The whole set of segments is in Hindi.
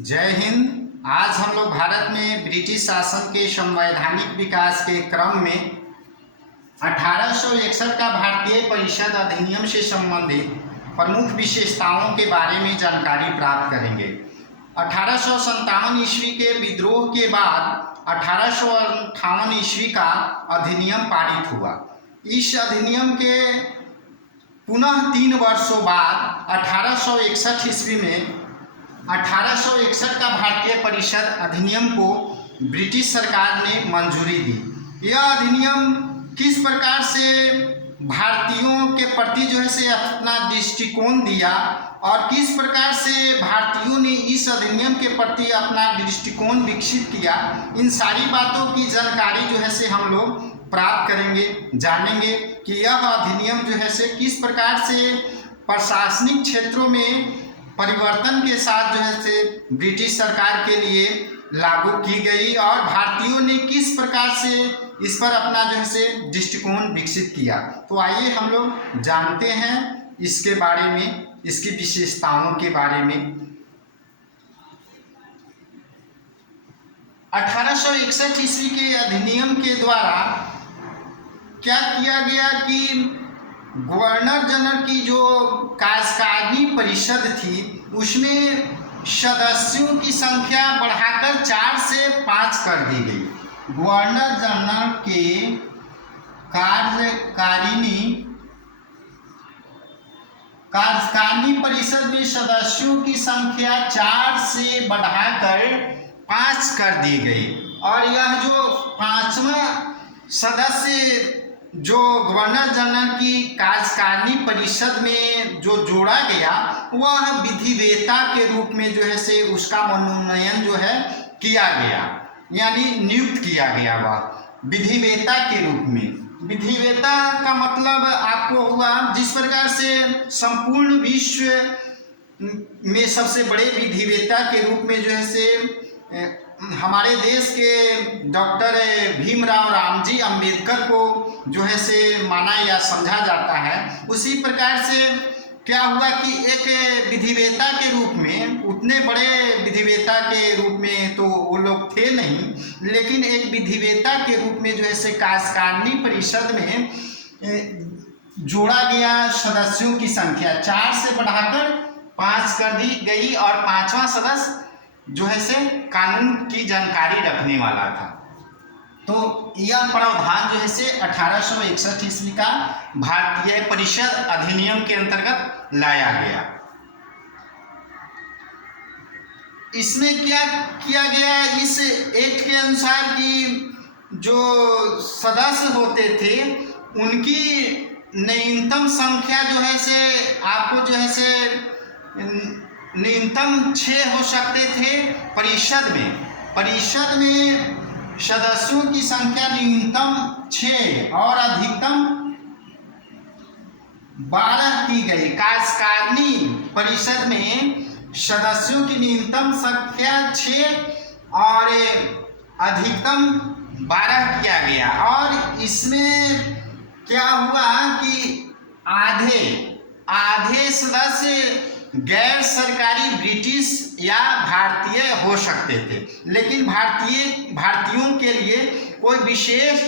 जय हिंद। आज हम लोग भारत में ब्रिटिश शासन के संवैधानिक विकास के क्रम में 1861 का भारतीय परिषद अधिनियम से संबंधित प्रमुख विशेषताओं के बारे में जानकारी प्राप्त करेंगे। 1857 ईस्वी के विद्रोह के बाद 1858 ईस्वी का अधिनियम पारित हुआ। इस अधिनियम के पुनः 3 वर्षों बाद 1861 ईस्वी में 1861 का भारतीय परिषद अधिनियम को ब्रिटिश सरकार ने मंजूरी दी। यह अधिनियम किस प्रकार से भारतीयों के प्रति अपना दृष्टिकोण दिया और किस प्रकार से भारतीयों ने इस अधिनियम के प्रति अपना दृष्टिकोण विकसित किया, इन सारी बातों की जानकारी हम लोग प्राप्त करेंगे, जानेंगे कि यह अधिनियम किस प्रकार से प्रशासनिक क्षेत्रों में परिवर्तन के साथ ब्रिटिश सरकार के लिए लागू की गई और भारतीयों ने किस प्रकार से इस पर अपना दृष्टिकोण विकसित किया। तो आइए हम लोग जानते हैं इसके बारे में, इसकी विशेषताओं के बारे में। 1861 ईस्वी के अधिनियम के द्वारा क्या किया गया कि गवर्नर जनरल की जो कार्यकारिणी परिषद थी उसमें सदस्यों की संख्या बढ़ाकर 4 से 5 कर दी गई। गवर्नर जनरल के कार्यकारिणी परिषद में सदस्यों की संख्या 4 से बढ़ाकर 5 कर दी गई और यह जो 5वां सदस्य जो गवर्नर जनरल की कार्यकारिणी परिषद में जो जोड़ा गया वह विधिवेता के रूप में उसका मनोनयन किया गया, यानी नियुक्त किया गया। वह विधिवेता के रूप में, विधिवेता का मतलब आपको हुआ जिस प्रकार से संपूर्ण विश्व में सबसे बड़े विधिवेता के रूप में हमारे देश के डॉक्टर भीमराव रामजी अंबेडकर को माना या समझा जाता है। उसी प्रकार से क्या हुआ कि एक विधिवेता के रूप में, उतने बड़े विधिवेता के रूप में तो वो लोग थे नहीं, लेकिन एक विधिवेता के रूप में कार्यकारिणी परिषद में जोड़ा गया सदस्यों की संख्या 4 से बढ़ाकर 5 कर दी गई और 5वां सदस्य कानून की जानकारी रखने वाला था। तो यह प्रावधान 1861 ईस्वी का भारतीय परिषद अधिनियम के अंतर्गत लाया गया। इसमें क्या किया गया, इस एक्ट के अनुसार कि जो सदस्य होते थे उनकी न्यूनतम संख्या आपको न्यूनतम 6 हो सकते थे। परिषद में सदस्यों की संख्या न्यूनतम 6 और अधिकतम 12 की गई। कार्यकारिणी परिषद में सदस्यों की न्यूनतम संख्या 6 और अधिकतम 12 किया गया और इसमें क्या हुआ कि आधे सदस्य गैर सरकारी ब्रिटिश या भारतीय हो सकते थे, लेकिन भारतीयों के लिए कोई विशेष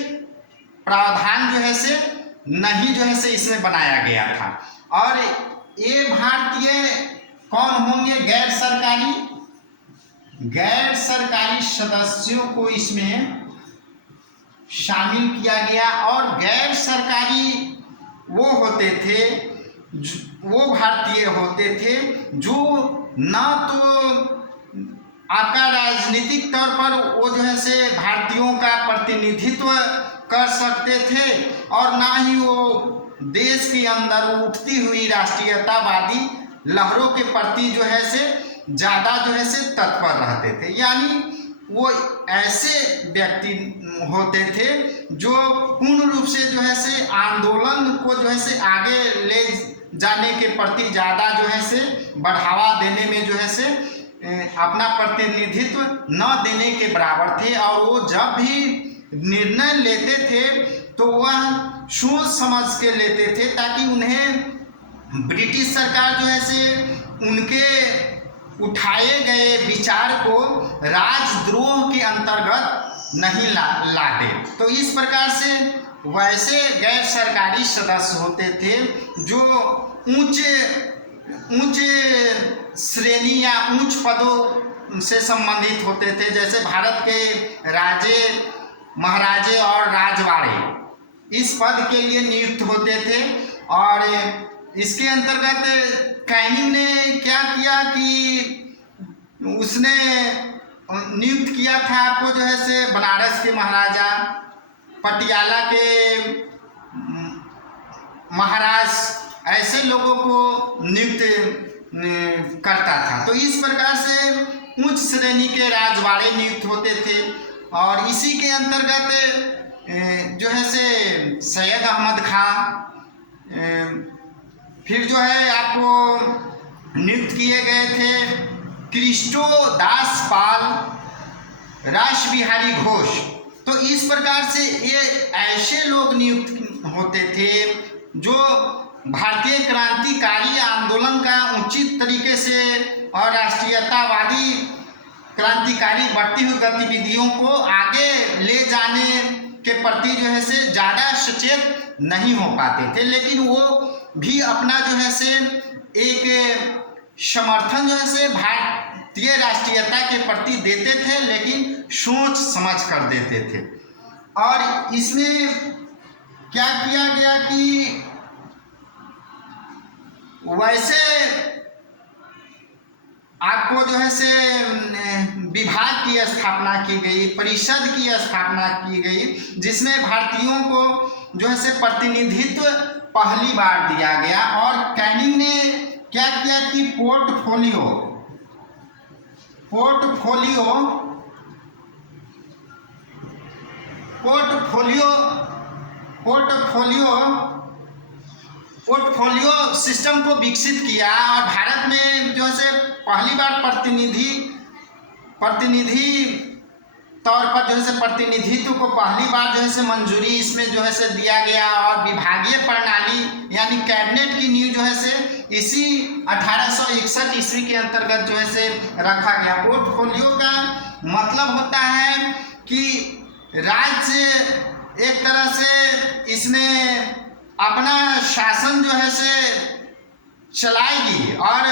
प्रावधान नहीं इसमें बनाया गया था। और ये भारतीय कौन होंगे? गैर सरकारी सदस्यों को इसमें शामिल किया गया और गैर सरकारी वो होते थे, वो भारतीय होते थे जो ना तो आपका राजनीतिक तौर पर वो भारतीयों का प्रतिनिधित्व कर सकते थे और ना ही वो देश के अंदर उठती हुई राष्ट्रीयतावादी लहरों के प्रति ज़्यादा तत्पर रहते थे। यानी वो ऐसे व्यक्ति होते थे जो पूर्ण रूप से आंदोलन को आगे ले जाने के प्रति ज़्यादा बढ़ावा देने में अपना प्रतिनिधित्व न देने के बराबर थे और वो जब भी निर्णय लेते थे तो वह सोच समझ के लेते थे ताकि उन्हें ब्रिटिश सरकार उनके उठाए गए विचार को राजद्रोह के अंतर्गत नहीं लाते। तो इस प्रकार से वैसे गैर सरकारी सदस्य होते थे जो उच्च श्रेणी या उच्च पदों से संबंधित होते थे, जैसे भारत के राजे, महाराजे और राजवाड़े इस पद के लिए नियुक्त होते थे। और इसके अंतर्गत कैनिंग ने क्या किया कि उसने नियुक्त किया था आपको जो है से बनारस के महाराजा, पटियाला के महाराज, ऐसे लोगों को नियुक्त करता था। तो इस प्रकार से उच्च श्रेणी के राजवाड़े नियुक्त होते थे। और इसी के अंतर्गत जो है से सैयद अहमद खां, फिर जो है आपको नियुक्त किए गए थे क्रिस्टो दास पाल, रास बिहारी घोष। तो इस प्रकार से ये ऐसे लोग नियुक्त होते थे जो भारतीय क्रांतिकारी आंदोलन का उचित तरीके से और राष्ट्रीयतावादी क्रांतिकारी बढ़ती हुई गतिविधियों को आगे ले जाने के प्रति जो है से ज़्यादा सचेत नहीं हो पाते थे, लेकिन वो भी अपना जो है से एक समर्थन जो है से भारतीय राष्ट्रीयता के प्रति देते थे, लेकिन सोच समझ कर देते थे। और इसमें क्या किया गया कि वैसे आपको जो है से विभाग की स्थापना की गई, परिषद की स्थापना की गई, जिसमें भारतीयों को जो है से प्रतिनिधित्व पहली बार दिया गया। और कैनिंग ने क्या किया कि पोर्टफोलियो सिस्टम को विकसित किया और भारत में जो है पहली बार प्रतिनिधि तौर पर जो है प्रतिनिधित्व को पहली बार जो है मंजूरी इसमें जो है दिया गया। और विभागीय प्रणाली यानी कैबिनेट की नींव जो है इसी 1861 ईस्वी के अंतर्गत जो है रखा गया। पोर्टफोलियो का मतलब होता है कि राज्य एक तरह से इसमें अपना शासन जो है चलाएगी, और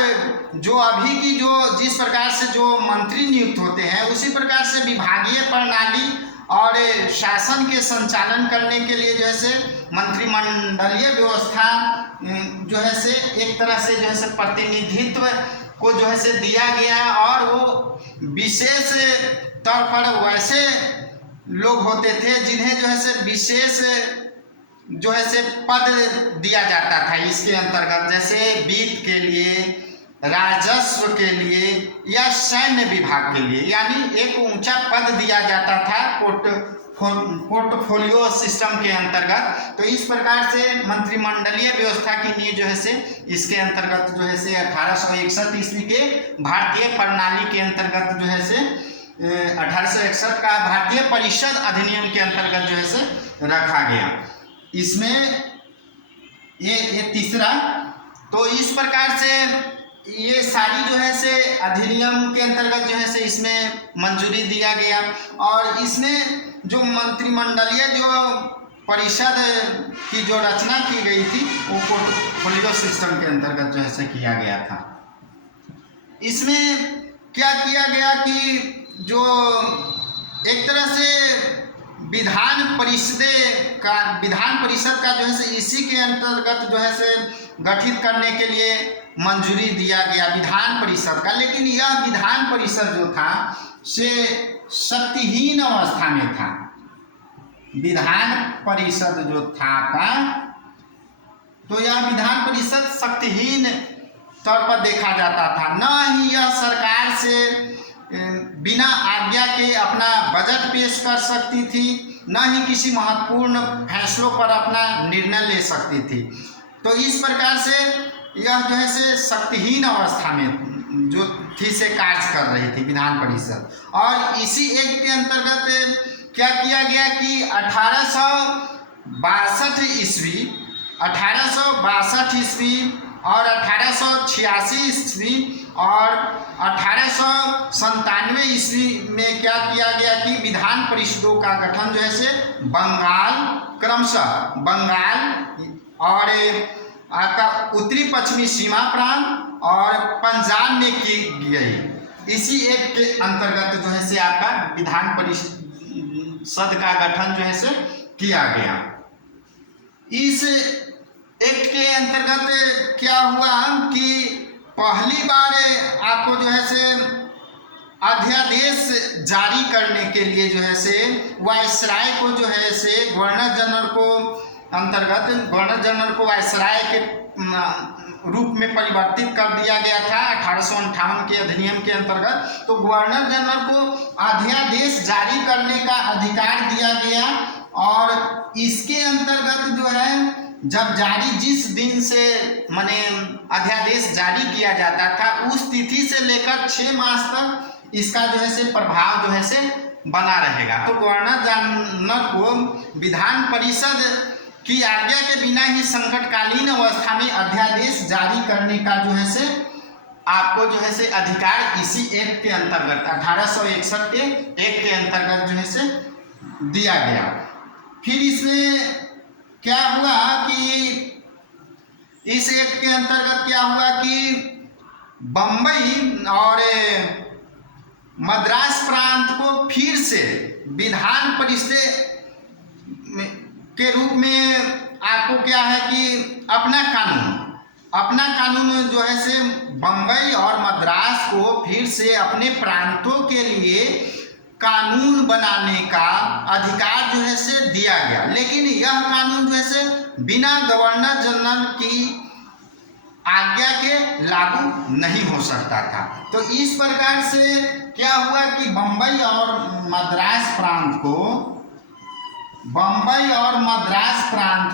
जो अभी की जिस प्रकार से जो मंत्री नियुक्त होते हैं उसी प्रकार से विभागीय प्रणाली और शासन के संचालन करने के लिए जो है मंत्रिमंडलीय व्यवस्था जो है एक तरह से जो है प्रतिनिधित्व को जो है दिया गया। और वो विशेष तौर पर वैसे लोग होते थे जिन्हें जो है विशेष जो है पद दिया जाता था इसके अंतर्गत, जैसे वित्त के लिए, राजस्व के लिए या सैन्य विभाग के लिए, यानी एक ऊंचा पद दिया जाता था पोर्टफोलियो सिस्टम के अंतर्गत। तो इस प्रकार से मंत्रिमंडलीय व्यवस्था की नींव जो है इसके अंतर्गत जो है 1861 ईस्वी के भारतीय प्रणाली के अंतर्गत जो है 1861 का भारतीय परिषद अधिनियम के अंतर्गत जो है रखा गया। इसमें ये तीसरा, तो इस प्रकार से ये सारी जो है अधिनियम के अंतर्गत जो है इसमें मंजूरी दिया गया। और इसमें जो मंत्रिमंडलीय जो परिषद की जो रचना की गई थी वो पोर्टफोलियो सिस्टम के अंतर्गत जो है किया गया था। इसमें क्या किया गया कि जो एक तरह से विधान परिषद का जो है इसी के अंतर्गत जो है गठित करने के लिए मंजूरी दिया गया विधान परिषद का। लेकिन यह विधान परिषद जो था से शक्तिहीन अवस्था में था। विधान परिषद जो था तो यह विधान परिषद शक्तिहीन तौर पर देखा जाता था। न ही यह सरकार से बिना आज्ञा के अपना बजट पेश कर सकती थी, न ही किसी महत्वपूर्ण फैसलों पर अपना निर्णय ले सकती थी। तो इस प्रकार से यह जो है शक्तिहीन अवस्था में जो थी से कार्य कर रही थी विधान परिषद। और इसी एक्ट के अंतर्गत क्या किया गया कि 1862 ईस्वी और 1886 ईस्वी और 1897 ईस्वी में क्या किया गया कि विधान परिषदों का गठन जो है से बंगाल, क्रमशः बंगाल और आपका उत्तरी पश्चिमी सीमा प्रांत और पंजाब में की गई। इसी एक के अंतर्गत जो है से आपका विधान परिषद का गठन जो है से किया गया। इस एक्ट के अंतर्गत क्या हुआ कि पहली बार आपको जो है से अध्यादेश जारी करने के लिए जो है से वायसराय को जो है से गवर्नर जनरल को अंतर्गत गवर्नर जनरल को वायसराय के रूप में परिवर्तित कर दिया गया था 1858 के अधिनियम के अंतर्गत। तो गवर्नर जनरल को अध्यादेश जारी करने का अधिकार दिया गया और इसके अंतर्गत जो है जब जारी जिस दिन से माने अध्यादेश जारी किया जाता था उस तिथि से लेकर 6 मास तक इसका जो है से प्रभाव जो है से बना रहेगा। तो गवर्नर जनरल को विधान परिषद की आज्ञा के बिना ही संकटकालीन अवस्था में अध्यादेश जारी करने का जो है से आपको जो है से अधिकार इसी एक्ट के अंतर्गत 1861 के एक्ट के अंतर्गत जो है से दिया गया। फिर इसमें क्या हुआ कि इस एक्ट के अंतर्गत क्या हुआ कि बम्बई और मद्रास प्रांत को फिर से विधान परिषद के रूप में आपको क्या है कि अपना कानून जो है से बम्बई और मद्रास को फिर से अपने प्रांतों के लिए कानून बनाने का अधिकार जो है से दिया गया। लेकिन यह कानून जो है से बिना गवर्नर जनरल की आज्ञा के लागू नहीं हो सकता था। तो इस प्रकार से क्या हुआ कि बम्बई और मद्रास प्रांत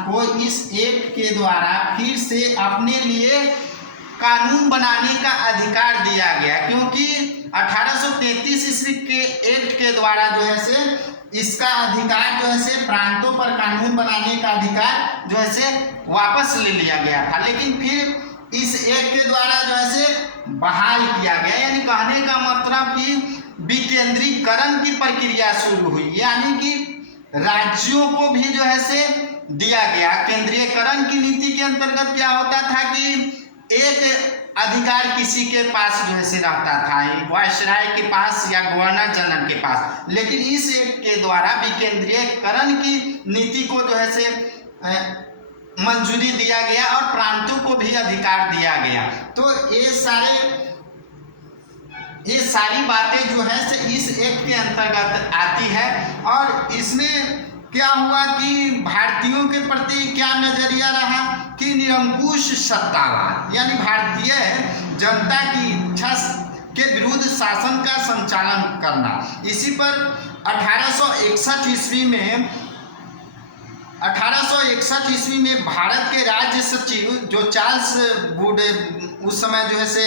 को इस एक्ट के द्वारा फिर से अपने लिए कानून बनाने का अधिकार दिया गया, क्योंकि 1833 ईस्वी के एक्ट के द्वारा जो है से इसका अधिकार जो है से प्रांतों पर कानून बनाने का अधिकार जो है से वापस ले लिया गया था। लेकिन फिर इस एक्ट के द्वारा जो है से बहाल किया गया, यानी कहने का मतलब कि विकेंद्रीकरण की प्रक्रिया शुरू हुई, यानी कि राज्यों को भी जो है से दिया गया। केंद्रीयकरण की नीति के अंतर्गत क्या होता था कि एक अधिकार किसी के पास जो है से रहता था, वायसराय के पास या गवर्नर जनरल के पास। लेकिन इस एक्ट के द्वारा विकेंद्रीयकरण की नीति को जो है से मंजूरी दिया गया और प्रांतों को भी अधिकार दिया गया। तो ये सारी बातें जो है से इस एक्ट के अंतर्गत आती है। और इसमें क्या हुआ कि भारतीयों के प्रति क्या नजरिया रहा कि निरंकुश सत्तावाद, यानी भारतीय जनता की इच्छा के विरुद्ध शासन का संचालन करना। इसी पर 1861 ईस्वी में भारत के राज्य सचिव जो चार्ल्स वुड, उस समय जो है से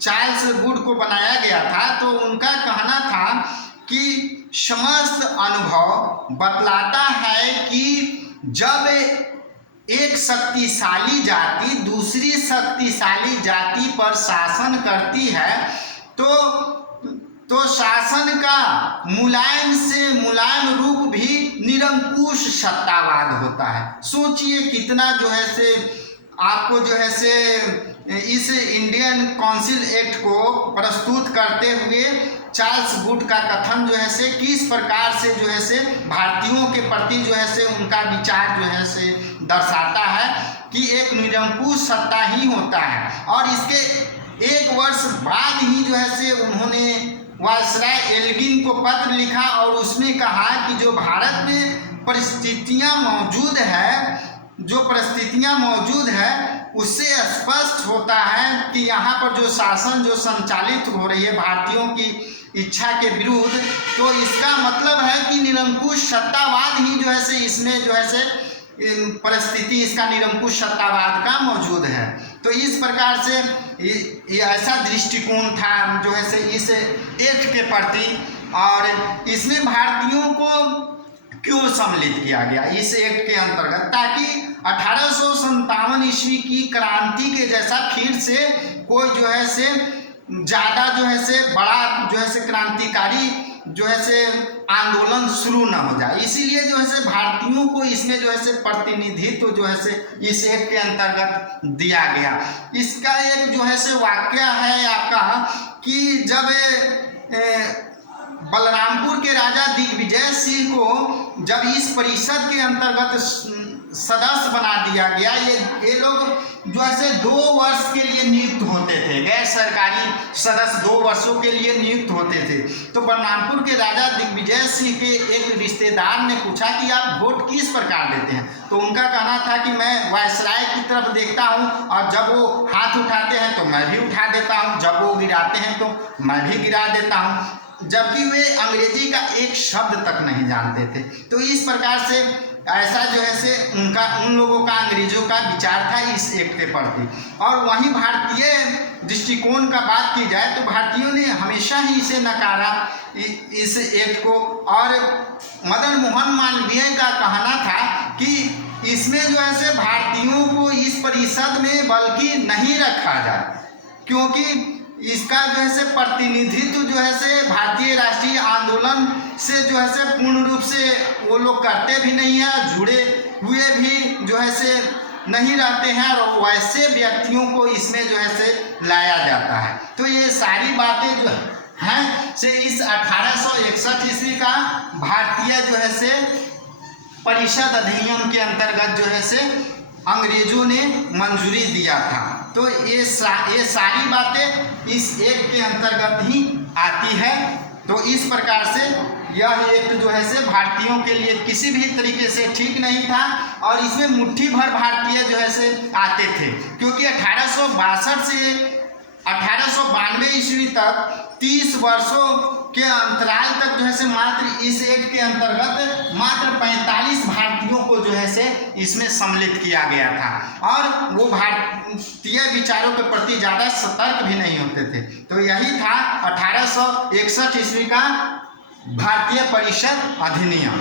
चार्ल्स वुड को बनाया गया था, तो उनका कहना था कि समस्त अनुभव बतलाता है कि जब एक शक्तिशाली जाति दूसरी शक्तिशाली जाति पर शासन करती है तो शासन का मुलायम से मुलायम रूप भी निरंकुश सत्तावाद होता है। सोचिए कितना जो है से आपको जो है से इस इंडियन काउंसिल एक्ट को प्रस्तुत करते हुए चार्ल्स वुड का कथन जो है से किस प्रकार से जो है से भारतीयों के प्रति जो है से उनका विचार जो है से दर्शाता है कि एक निरंकुश सत्ता ही होता है। और इसके 1 वर्ष बाद ही जो है से उन्होंने वायसराय एल्गिन को पत्र लिखा और उसमें कहा कि जो भारत में परिस्थितियां मौजूद है उससे स्पष्ट होता है कि यहाँ पर जो शासन जो संचालित हो रही है भारतीयों की इच्छा के विरुद्ध, तो इसका मतलब है कि निरंकुश सत्तावाद ही जो है से इसमें जो है से परिस्थिति इसका निरंकुश सत्तावाद का मौजूद है। तो इस प्रकार से ये ऐसा दृष्टिकोण था जो है से इस एक्ट के प्रति। और इसमें भारतीयों को क्यों सम्मिलित किया गया इस एक्ट के अंतर्गत, ताकि 1857 ईस्वी की क्रांति के जैसा फिर से कोई जो है से ज़्यादा जो है से बड़ा जो है से क्रांतिकारी जो है से आंदोलन शुरू न हो जाए। इसीलिए जो है से भारतीयों को इसमें जो है से प्रतिनिधित्व जो है से इस एक्ट के अंतर्गत दिया गया। इसका एक जो है से वाक्य है आपका कि जब बलरामपुर के राजा दिग्विजय सिंह को जब इस परिषद के अंतर्गत सदस्य बना दिया गया, ये लोग जो है 2 वर्ष के लिए नियुक्त होते थे, गैर सरकारी सदस्य 2 वर्षों के लिए नियुक्त होते थे। तो बलरामपुर के राजा दिग्विजय सिंह के एक रिश्तेदार ने पूछा कि आप वोट किस प्रकार देते हैं, तो उनका कहना था कि मैं वायसराय की तरफ देखता हूं और जब वो हाथ उठाते हैं तो मैं भी उठा देता हूं, जब वो गिराते हैं तो मैं भी गिरा देता हूं, जबकि वे अंग्रेजी का एक शब्द तक नहीं जानते थे। तो इस प्रकार से ऐसा जो है से उन लोगों का अंग्रेजों का विचार था इस एक्ट के प्रति। और वहीं भारतीय दृष्टिकोण का बात की जाए तो भारतीयों ने हमेशा ही इसे नकारा इस एक्ट को, और मदन मोहन मालवीय का कहना था कि इसमें जो है से भारतीयों को इस परिषद में बल्कि नहीं रखा जाए, क्योंकि इसका जो है से प्रतिनिधित्व जो है से भारतीय राष्ट्रीय आंदोलन से जो है से पूर्ण रूप से वो लोग करते भी नहीं हैं, जुड़े हुए भी जो है से नहीं रहते हैं, और वैसे व्यक्तियों को इसमें जो है से लाया जाता है। तो ये सारी बातें जो हैं से इस 1861 ईस्वी का भारतीय जो है से परिषद अधिनियम के अंतर्गत जो है से अंग्रेजों ने मंजूरी दिया था। तो ये सारी बातें इस एक्ट के अंतर्गत ही आती है। तो इस प्रकार से यह एक्ट जो है से भारतीयों के लिए किसी भी तरीके से ठीक नहीं था, और इसमें मुट्ठी भर भारतीय जो है से आते थे, क्योंकि 1862 से 1892 ईस्वी तक 30 वर्षों के अंतराल तक जो है से मात्र इस एक्ट के अंतर्गत मात्र 45 भारतीयों को जो है से इसमें सम्मिलित किया गया था, और वो भारतीय विचारों के प्रति ज़्यादा सतर्क भी नहीं होते थे। तो यही था 1861 ईस्वी का भारतीय परिषद अधिनियम।